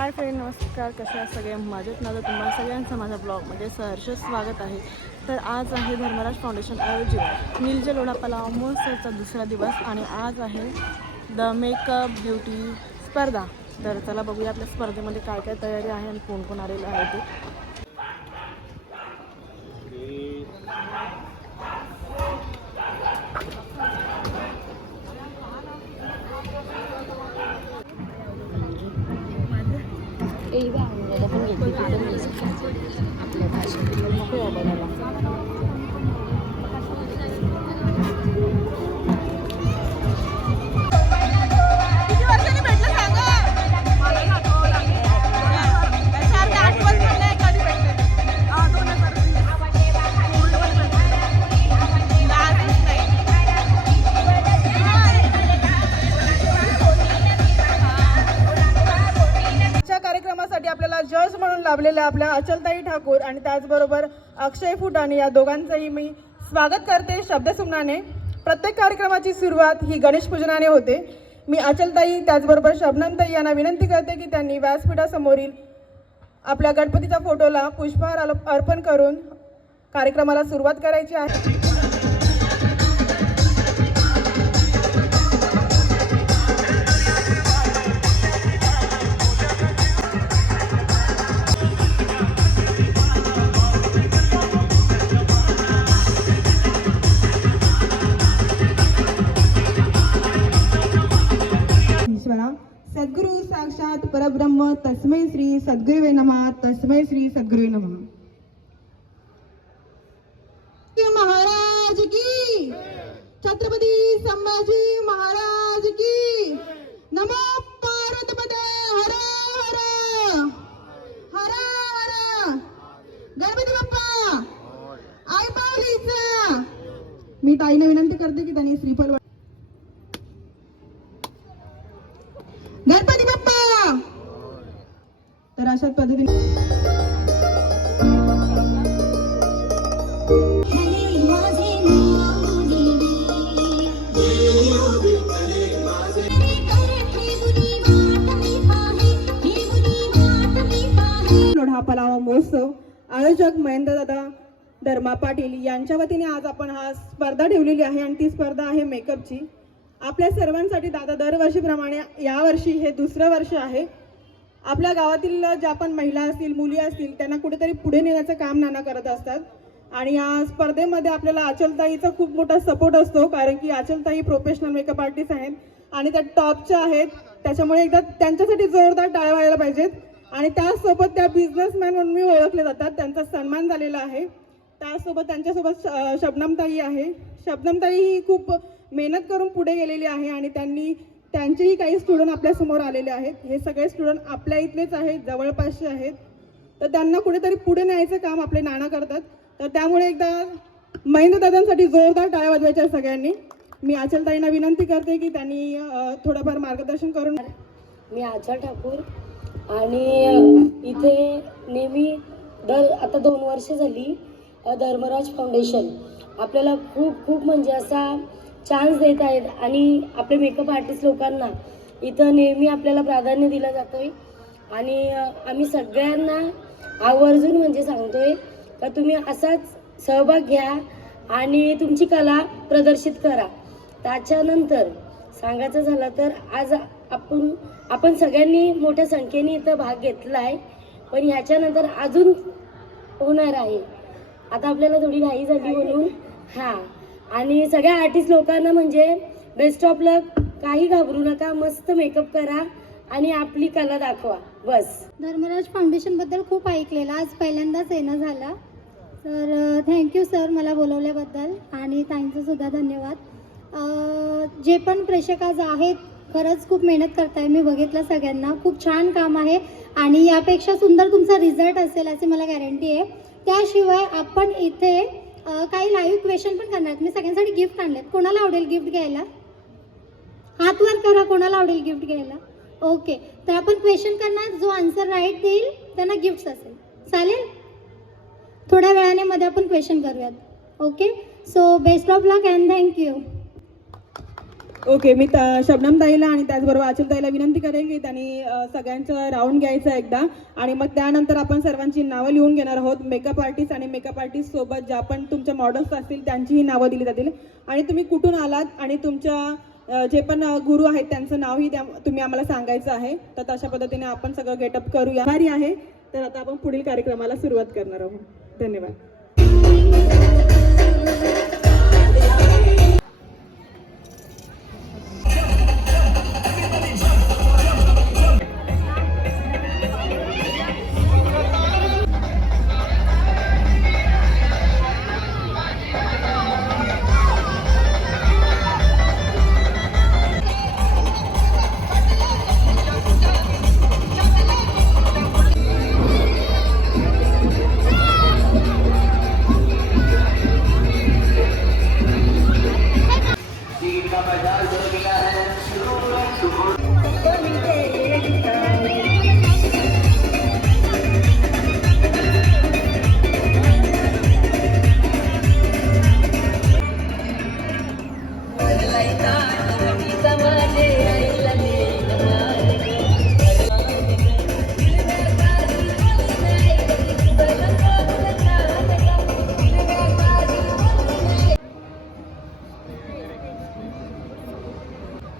Hi friend, नमस्कार. कसे आहात सगळे? मजेत ना? तर तुम्हाला सगळ्यांचं माझ्या ब्लॉगमध्ये सहर्ष स्वागत आहे. तर आज आहे धर्मराज फाउंडेशन आयोजित नीलजल ओढा पलाव महोत्सवचा दुसरा दिवस आणि आज आहे द मेकअप ब्युटी स्पर्धा. तर चला बघूया आपल्या स्पर्धेमध्ये काय काय तयारी आहे आणि कोण कोण आलेलं आहे ते. आपल्या भाषेत नको बघायला. कार्यक्रमासाठी आपल्याला जज म्हणून लाभलेल्या आपल्या अचलताई ठाकूर आणि त्याचबरोबर अक्षय फुटाणे या दोघांचंही मी स्वागत करते शब्दसुमनाने. प्रत्येक कार्यक्रमाची सुरुवात ही गणेश पूजनाने होते. मी अचलताई त्याचबरोबर शबनमताई यांना विनंती करते की त्यांनी व्यासपीठासमोरील आपल्या गणपतीच्या फोटोला पुष्पहार अर्पण करून कार्यक्रमाला सुरुवात करायची आहे. सद्गुरु साक्षात परब्रह्म तस्मै श्री सद्गुरुवे नमः. तस्मै श्री सद्गुरुवे नमः. महाराज की, छत्रपती संभाजी महाराज की. नमो पार्वतीपते. हर हर हर हर. गणपती बाप्पा आई माऊलीचा. मी ताईने विनंती करते की त्यांनी श्रीफळ गणपती बाप्पा. तर अशाच पद्धतीने लोढा पलाव महोत्सव आयोजक महेंद्रदादा धर्मा पाटील यांच्या वतीने आज आपण हा स्पर्धा ठेवलेली आहे आणि ती स्पर्धा आहे मेकअपची. आपल्या सर्वांसाठी दादा दरवर्षीप्रमाणे यावर्षी हे दुसरं वर्ष आहे. आपल्या गावातील ज्या पण महिला असतील, मुली असतील, त्यांना कुठेतरी पुढे नेण्याचं काम नाना करत असतात आणि या स्पर्धेमध्ये आपल्याला अचलताईचा खूप मोठा सपोर्ट असतो, कारण की अचलताई प्रोफेशनल मेकअप आर्टिस्ट आहेत आणि त्या टॉपच्या आहेत. त्याच्यामुळे एकदा त्यांच्यासाठी जोरदार टाळ्या व्हायला पाहिजेत. आणि त्याचसोबत त्या बिझनेसमॅन म्हणून मी ओळखले जातात, त्यांचा सन्मान झालेला आहे. त्याचसोबत त्यांच्यासोबत शबनमताई आहे. शबनमताई ही खूप मेहनत करून पुढे गेलेली आहे आणि त्यांचेही काही स्टुडंट आपल्यासमोर आलेले आहेत. हे सगळे स्टुडंट आपल्या इथलेच आहेत, जवळपासचे आहेत. तर त्यांना कुठेतरी पुढे न्यायचं काम आपले नाना करतात. तर त्यामुळे एकदा महेंद्रदादांसाठी जोरदार टाळ्या वाजवायच्या सगळ्यांनी. मी अचलताईंना विनंती करते की त्यांनी थोडंफार मार्गदर्शन करून. मी अचल ठाकूर आणि इथे नेहमी आता 2 वर्ष झाली धर्मराज फाउंडेशन आपल्याला खूप म्हणजे असा चान्स देत आहेत आणि आपले मेकअप आर्टिस्ट लोकांना इथं नेहमी आपल्याला प्राधान्य दिलं जातोय. आणि आम्ही सगळ्यांना आवर्जून म्हणजे सांगतोय का तुम्ही असाच सहभाग घ्या आणि तुमची कला प्रदर्शित करा. त्याच्यानंतर सांगायचं झालं तर आज आपण सगळ्यांनी मोठ्या संख्येने इथं भाग घेतला आहे, पण ह्याच्यानंतर अजून होणार आहे. आता आपल्याला थोडी घाई झाली म्हणून आणि सगळ्या आर्टिस्ट लोकांना म्हणजे बेस्ट ऑफ लक. काही घाबरू नका, मस्त मेकअप करा आणि आपली कला दाखवा बस. धर्मराज फाउंडेशन बद्दल खूप ऐकलेलं, आज पहिल्यांदाच येणं झालं. तर थँक्यू सर मला बोलवल्याबद्दल आणि ताईंचं सुद्धा धन्यवाद. जे पण प्रेक्षक आज आहेत खरंच खूप मेहनत करताय. मी बघितलं सगळ्यांना, खूप छान काम आहे आणि यापेक्षा सुंदर तुमचा रिझल्ट असेल अशी मला गॅरंटी आहे. त्याशिवाय आपण इथे काही लाईव्ह क्वेश्चन पण करणार. मी सगळ्यांसाठी गिफ्ट आणलेत. कोणाला आवडेल गिफ्ट घ्यायला? हात वर करा, कोणाला आवडेल गिफ्ट घ्यायला? ओके, तर आपण क्वेश्चन करणार. जो आन्सर राईट देईल त्यांना गिफ्ट असेल. चालेल? थोड्या वेळाने मध्ये आपण क्वेश्चन करूयात. Okay, so best of luck and thank you. Okay, मी शबनम ताईला आणि त्याचबरोबर आचल ताईला विनंती करेन की त्यांनी सगळ्यांचं राऊंड घ्यायचं एकदा आणि मग त्यानंतर आपण सर्वांची नावं लिहून घेणार आहोत. मेकअप आर्टिस्ट आणि मेकअप आर्टिस्ट सोबत ज्या पण तुमच्या मॉडेल्स असतील त्यांचीही नावं दिली जातील आणि तुम्ही कुठून आलात आणि तुमच्या जे पण गुरु आहेत त्यांचं नावही तुम्ही आम्हाला सांगायचं आहे. तर तशा पद्धतीने आपण सगळं गेटअप करूया. भारी आहे. तर आता आपण पुढील कार्यक्रमाला सुरुवात करणार आहोत. धन्यवाद.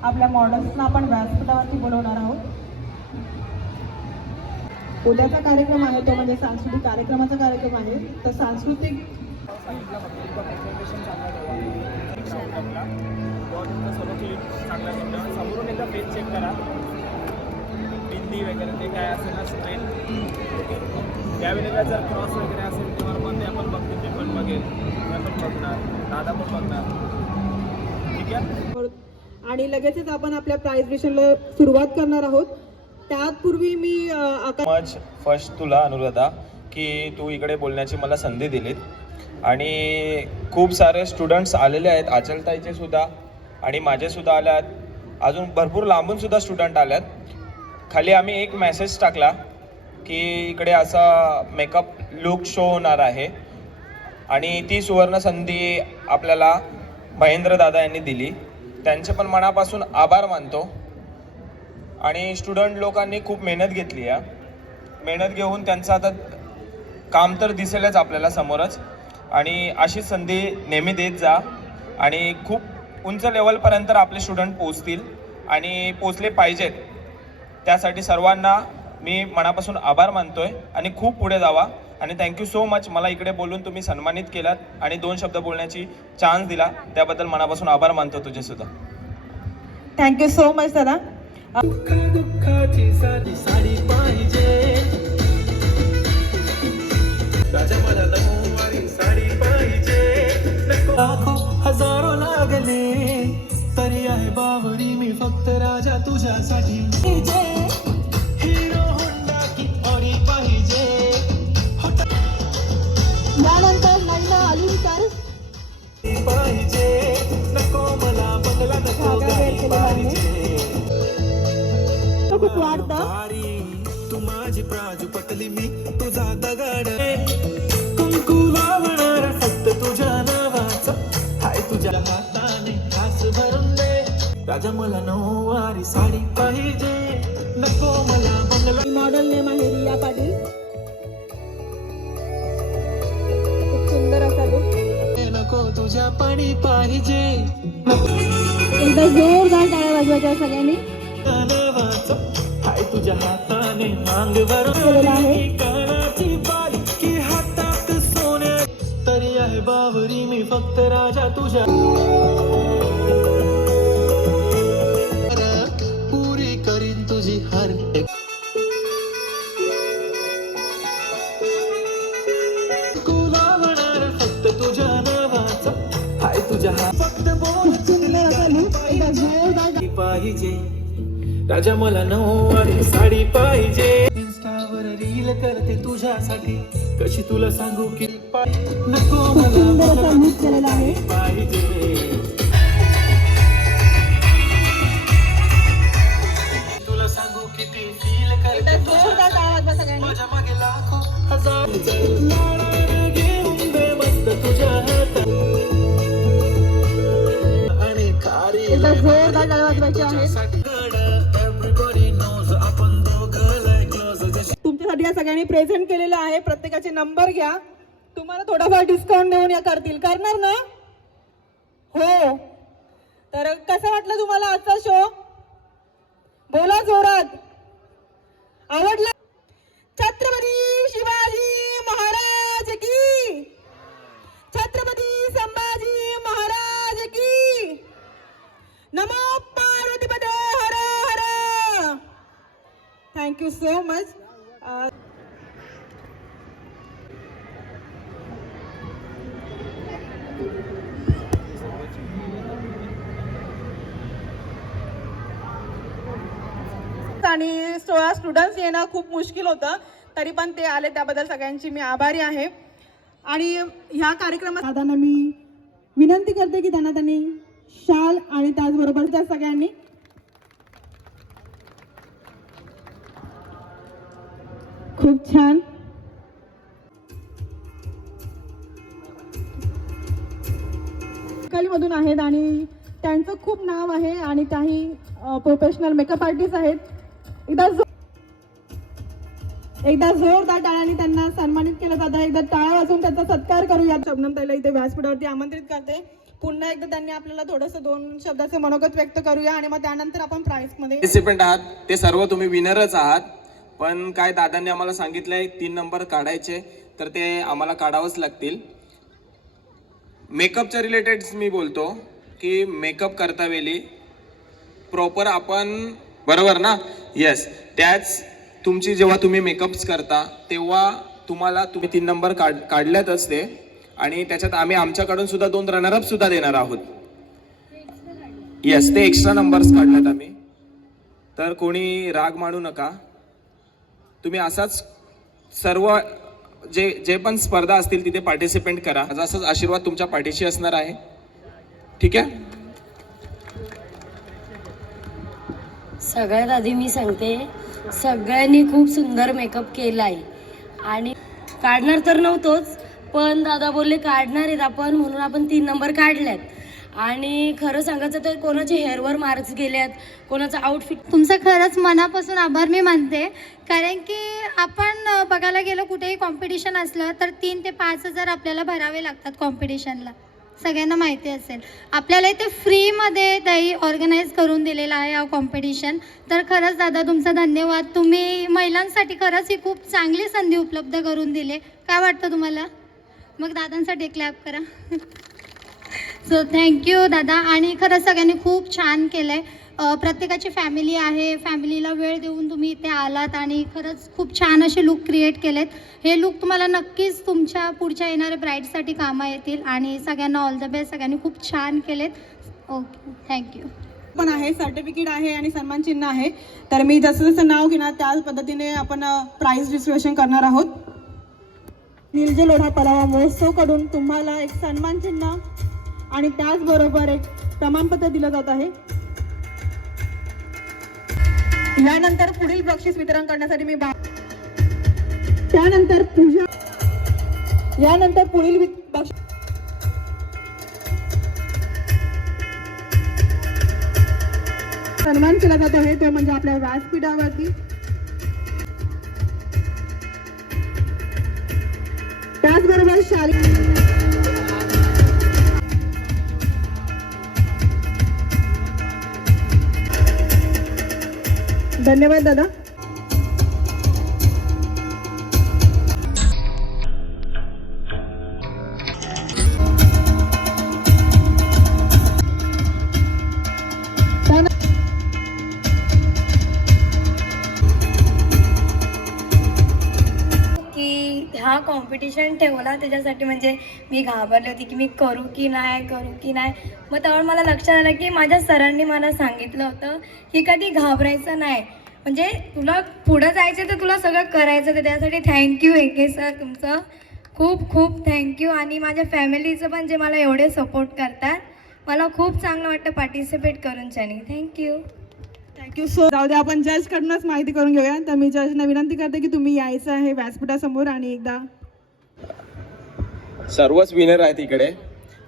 आपल्या मॉडेल्सना आपण व्यासपीठावरती बोलवणार आहोत. उद्याचा कार्यक्रम आहे तो म्हणजे सांस्कृतिक कार्यक्रमाचा कार्यक्रम आहे. तर सांस्कृतिक समोरून एकदा पेज चेक करा. बिंदी वगैरे ते काय असेल ना स्ट्रेट त्यावेळेला जर क्रॉस वगैरे असेल तेव्हा मध्ये आपण बघतो ते पण बघेल ते पण बघणार दादा पण बघणार. ठीक आहे. आणि लगेचच आपण आपल्या प्राइज डिस्ट्रीब्युशनला सुरुवात करणार आहोत. त्यापूर्वी मी मच फर्स्ट तुला अनुराधा की तू इकडे बोलण्याची मला संधी दिलीत आणि खूप सारे स्टुडंट्स आलेले आहेत. आचलताईचे सुद्धा आणि माझे सुद्धा आल्यात. अजून भरपूर लांबून सुद्धा स्टुडंट आल्यात. खाली आम्ही एक मेसेज टाकला की इकडे असा मेकअप लुक शो होणार आहे आणि ती सुवर्ण संधी आपल्याला महेंद्र दादा यांनी दिली. त्यांचे पण मनापासून आभार मानतो. आणि स्टुडंट लोकांनी खूप मेहनत घेतली आहे. मेहनत घेऊन त्यांचं आता काम तर दिसेलच आपल्याला समोरच आणि अशी संधी नेहमी देत जा आणि खूप उंच लेवलपर्यंत आपले स्टुडंट पोचतील आणि पोचले पाहिजेत. त्यासाठी सर्वांना मी मनापासून आभार मानतोय आणि खूप पुढे जावा. आणि थँक्यू सो मच मला इकडे बोलून तुम्ही सन्मानित केलात आणि 2 शब्द बोलण्याची चान्स दिला त्याबद्दल मनापासून आभार मानतो तुझे सुद्धा. थँक्यू सो मच दादा. दुःखाची साडी पाहिजे राजा मला नऊवारी साडी पाहिजे. लाखो हजारो लागले तरी आहे बावरी मी फक्त राजा तुझ्यासाठी. हिरो होंडा की ऑडी पाहिजे. यानंतर लग्न अलंकार पाहिजे नको मला बंगला नको गाडी पाहिजे. खूप वाटतं तू माझी प्राजूपतली मी तुझा दगड कुंकू लावणार फक्त तुझ्या नावाचं हाय तुझ्या हाताने खास भरून दे. राजा मला नऊवारी साडी पाहिजे नको मला बंगला. मॉडेल नेम आहे रिया पाटील. खूप सुंदर असा लुक. नको तुझ्या पाणी पाहिजे एकदा जोरदार टाळ्या वाजवायच्या सगळ्यांनी. नावाचं हाय तुझ्या हाताने मांग भरून केलेलं आहे. कानाची बाली की हातात सोन्या तरी आहे बावरी मी फक्त राजा तुझ्या. पुरी करीन तुझी हर एक गुलावणार फक्त तुझ्या नावाचं हाय तुझ्या हात फक्त बोल सुंदर असा लुक. एकदा जोरदार पाहिजे राजा मला नऊवारी साडी पाहिजे. इंस्टावर रील करते तुझ्यासाठी कशी तुला सांगू की नको मला सुंदर असा लुक केलेला आहे. पाहिजे. तुला सांगू किती फील करते जोरदार टाळ्या वाजवा सगळ्यांनी. माझ्या मागे लाखो हजार लाडाने घेऊन दे मस्त तुझ्या हातात आणि खारी एकदा जोरदार जोरदार टाळ्या वाजवायच्या आहेत. तुमच्यासाठी या सगळ्यांनी प्रेझेंट केलेलं आहे. प्रत्येकाचे नंबर घ्या. तुम्हाला थोडाफार डिस्काउंट देऊन या करणार ना? हो. तर कसं वाटलं तुम्हाला आजचा शो? बोला जोरात. आवडलं? छत्रपती शिवाजी महाराज की, छत्रपती संभाजी महाराज की. नमो पार्वतीपते हर हर. Thank you so much. आणि 16 स्टुडंट्स येणं खूप मुश्किल होतं, तरी पण ते आले, त्याबद्दल सगळ्यांची मी आभारी आहे. आणि ह्या कार्यक्रमात दादांना मी विनंती करते की त्यांनी शाल आणि त्याचबरोबर त्या सगळ्यांनी खूप छान मधून आहेत आणि त्यांचं खूप नाव आहे आणि त्याही प्रोफेशनल मेकअप आर्टिस्ट आहेत. एकदा जोरदार टाळ्यांनी त्यांना सन्मानित केलं जातं. एकदा टाळ्या वाजवून त्यांचा सत्कार करूया. शबनम ताईला इथे व्यासपीठावरती आमंत्रित करते. पुन्हा एकदा त्यांनी आपल्याला थोडंसं 2 शब्दाचे मनोगत व्यक्त करूया आणि मग त्यानंतर आपण प्राइस मध्ये पार्टिसिपेंट आहात ते सर्व तुम्ही विनरच आहात. पण काय दादांनी आम्हाला सांगितलंय 3 नंबर काढायचे, तर ते आम्हाला काढावंच लागतील. मेकअपच्या रिलेटेड मी बोलतो की मेकअप करता वेळी प्रॉपर आपण, बरोबर ना? येस. त्याच तुमची जेव्हा तुम्ही मेकअप्स करता तेव्हा तुम्ही 3 नंबर काढल्यातच ते, आणि त्याच्यात आम्ही आमच्याकडून सुद्धा 2 रनरअप सुद्धा देणार आहोत. येस, ते एक्स्ट्रा नंबर्स काढल्यात आम्ही. तर कोणी राग मानू नका. तुम्ही असाच सर्व जे पण स्पर्धा असतील तिथे पार्टिसिपेंट करा. असाच आशीर्वाद तुमच्या पाठीशी असणार आहे. ठीक आहे. सगळ्यात आधी मी सांगते, सगळ्यांनी खूप सुंदर मेकअप केला आहे आणि काढणार तर नव्हतोच, पण दादा बोलले काढणार आहेत आपण, म्हणून आपण 3 नंबर काढल्यात. आणि खरं सांगायचं तर कोणाचे हेअरवर मार्क्स गेल्यात, कोणाचं आउटफिट. तुमचं खरंच मनापासून आभार मी मानते, कारण की आपण बघायला गेलो कुठेही कॉम्पिटिशन असलं तर 3 ते 5 हजार आपल्याला भरावे लागतात कॉम्पिटिशनला. सगळ्यांना माहिती असेल. आपल्याला इथे फ्रीमध्ये त्याही ऑर्गनाईज करून दिलेलं आहे हा कॉम्पिटिशन. तर खरंच दादा तुमचा धन्यवाद. तुम्ही महिलांसाठी खरंच ही खूप चांगली संधी उपलब्ध करून दिली. काय वाटतं तुम्हाला? मग दादांसाठी क्लॅप करा. सो थँक्यू दादा. आणि खरंच सगळ्यांनी खूप छान केलं आहे. प्रत्येकाची फॅमिली आहे, फॅमिलीला वेळ देऊन तुम्ही इथे आलात आणि खरंच खूप छान असे लुक क्रिएट केलेत. हे लुक तुम्हाला नक्कीच तुमच्या पुढच्या येणाऱ्या ब्राईडसाठी कामा येतील. आणि सगळ्यांना ऑल द बेस्ट. सगळ्यांनी खूप छान केलेत. Okay, thank you. पण आहे, सर्टिफिकेट आहे आणि सन्मान चिन्ह आहे. तर मी जसं जसं नाव घेणार त्याच पद्धतीने आपण प्राइस डिस्ट्रीब्युशन करणार आहोत. निलजे लोढा पलावा महोत्सवकडून तुम्हाला एक सन्मान चिन्ह आणि त्याचबरोबर एक प्रमाणपत्र दिलं जात आहे. यानंतर पुढील बक्षीस वितरण करण्यासाठी मी त्यानंतर पूजा, यानंतर पुढील सन्मान केला जात आहे तो म्हणजे आपल्या व्यासपीठावरती. त्याचबरोबर धन्यवाद दादा. हा कॉम्पिटिशन ठेवला त्याच्यासाठी म्हणजे मी घाबरले होती की मी करू की नाही. मग तेव्हा मला लक्षात आलं की माझ्या सरांनी मला सांगितलं होतं की कधी घाबरायचं नाही, म्हणजे तुला पुढं जायचं तर तुला सगळं करायचं. तर त्यासाठी थँक्यू एके सर, तुमचं खूप खूप थँक्यू. आणि माझ्या फॅमिलीचं पण जे मला एवढे सपोर्ट करतात, मला खूप चांगलं वाटतं पार्टिसिपेट करून. थँक्यू. थँक्यू. सो जाऊ दे, आपण जज कडूनच माहिती करून घेऊया. तर मी जजना विनंती करते की तुम्ही यायचं आहे व्यासपीठासमोर आणि एकदा. सर्वच विनर आहेत इकडे,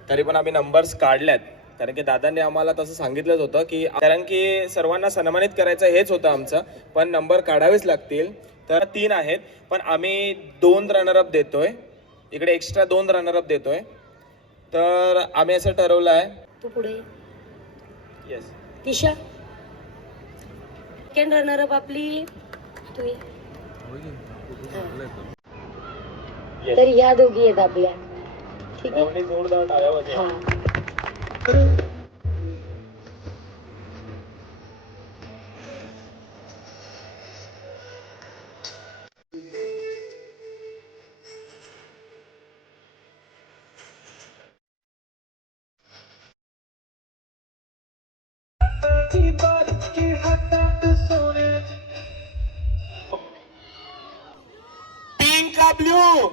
तरी पण आम्ही नंबर्स काढल्यात कारण की दादांनी आम्हाला तसं सांगितलंच होतं की कारण की सर्वांना सन्मानित करायचं हेच होतं आमचं, पण नंबर काढावेच लागतील. तर 3 आहेत, पण आम्ही 2 रनरअप देतोय, इकडे एक्स्ट्रा 2 रनरअप देतोय. तर आम्ही असं ठरवलं आहे. तू पुढे येस, तिशा. सेकंड रनरअप आपली तू ये. तर ह्या दोघी आहेत आपल्या. ठीक आहे. जोरदार टाळ्या वाजवा. हा. पिंक का ब्लू?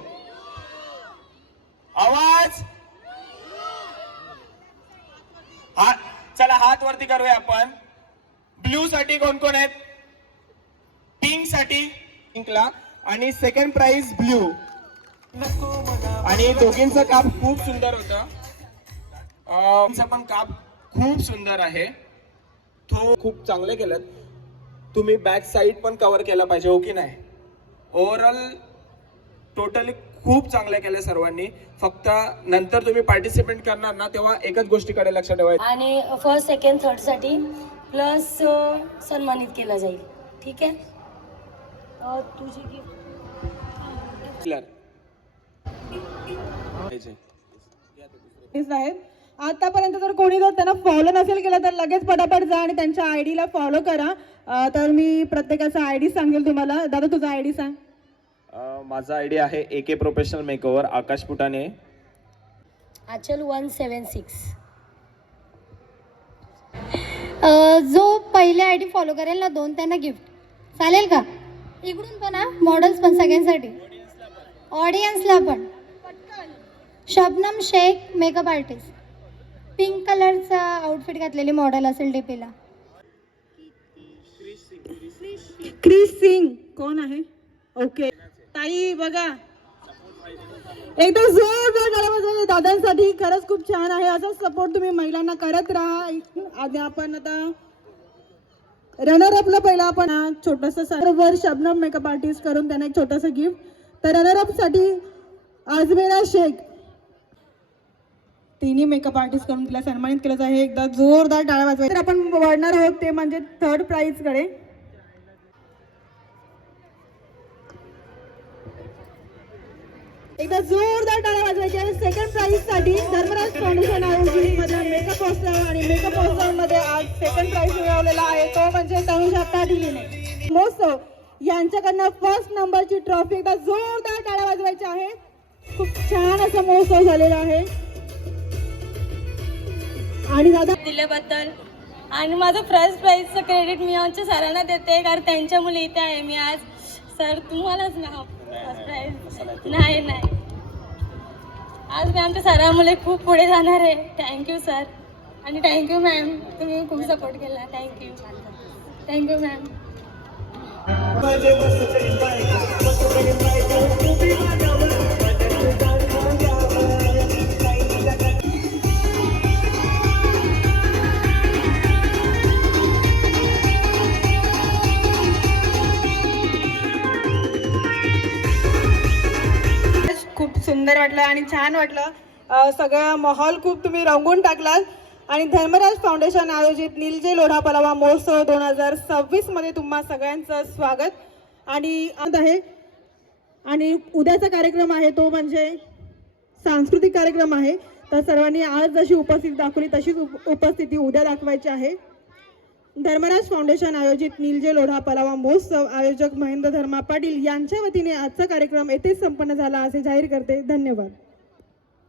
आवाज. चला हात वरती करूया आपण. ब्लू साठी कोण कोण आहेत? पिंक साठी पिंकला आणि सेकंड प्राइज ब्लू. आणि दोघींचं काप खूप सुंदर होतं. पण काप खूप सुंदर आहे. तो खूप चांगले केलं. तुम्ही बॅक साईड पण कव्हर केला पाहिजे, हो की नाही? ओव्हरऑल टोटली खूप चांगले केले सर्वांनी. फक्त नंतर तुम्ही पार्टिसिपेट करणार ना, तेव्हा एकच गोष्टीकडे लक्ष ठेवायचं. आणि फर्स्ट सेकंड थर्ड साठी प्लस सन्मानित केला जाईल. ठीक आहे. तुझी आहेत. आतापर्यंत जर कोणी जर त्यांना फॉलो नसेल केलं तर लगेच पटापट जा आणि त्यांच्या आयडीला फॉलो करा. तर मी प्रत्येकाचा आयडी सांगेल तुम्हाला. दादा तुझा आयडी सांग. माझा आयडी आहे AK प्रोफेशनल मेकओव्हर, आकाश पुटाने. आचल 176. जो पहिले आय डी फॉलो करेल ना 2 त्यांना गिफ्ट चालेल का? इकडून पण हा, मॉडेल्स पण सगळ्यांसाठी, ऑडियन्सला पण. Shabnam Shaikh makeup artist, pink कलरचा आउटफिट घातलेली मॉडेल असेल डीपीला. क्रिस सिंग कोण आहे? ओके ताई बघा एकदम जोरदार दादांसाठी. खरंच खूप छान आहे. असा सपोर्ट तुम्ही महिलांना करत राहा. आधी आपण आता रनरअपला पहिला आपण छोटंसं सर्वर शबनम मेकअप आर्टिस्ट करून त्यांना एक छोटंसं गिफ्ट. तर रनरअप साठी आजमेरा शेख, तिन्ही मेकअप आर्टिस्ट करून तिला सन्मानित केलं आहे. एकदा जोरदार टाळ्या वाजवायच्या. तर आपण वळणार आहोत ते म्हणजे थर्ड प्राइज कडे. एकदा जोरदार टाळ्या वाजवायच्या. सेकंड प्राइज साठी धर्मराज फाउंडेशन आयोजित मध्ये मेकअप उत्सव आणि मेकअप उत्सव मध्ये आज सेकंड प्राइज मिळवलेला आहे तो म्हणजे तनुषा पाटीलने. महोत्सव यांच्याकडनं फर्स्ट नंबरची ट्रॉफी. एकदा जोरदार टाळ्या वाजवायच्या आहे. खूप छान असा महोत्सव झालेला आहे. आणि दादा दिल्याबद्दल आणि माझं फर्स्ट प्राईजचं क्रेडिट मी आमच्या सरांना देते, कारण त्यांच्यामुळे इथे आहे मी आज. सर तुम्हालाच नाव फर्स्ट प्राईज नाही आज मी आमच्या सरामुळे खूप पुढे जाणार आहे. थँक्यू सर आणि थँक्यू मॅम, तुम्ही खूप सपोर्ट केला. Thank you ma'am. खूप सुंदर वाटलं आणि छान वाटलं. सगळा माहोल खूप तुम्ही रंगून टाकलात. आणि धर्मराज फाउंडेशन आयोजित निलजे लोढा पलावा महोत्सव 2026 मध्ये तुम्हा सगळ्यांचं स्वागत आणि आहे. आणि उद्याचा कार्यक्रम आहे तो म्हणजे सांस्कृतिक कार्यक्रम आहे. तर सर्वांनी आज जशी उपस्थिती दाखवली तशीच उपस्थिती उद्या दाखवायची आहे. धर्मराज फाउंडेशन आयोजित निलजे लोढा पलावा महोत्सव आयोजक महेंद्र धर्मा पाटील यांच्या वतीने आजचा कार्यक्रम येथेच संपन्न झाला असे जाहीर करते. धन्यवाद.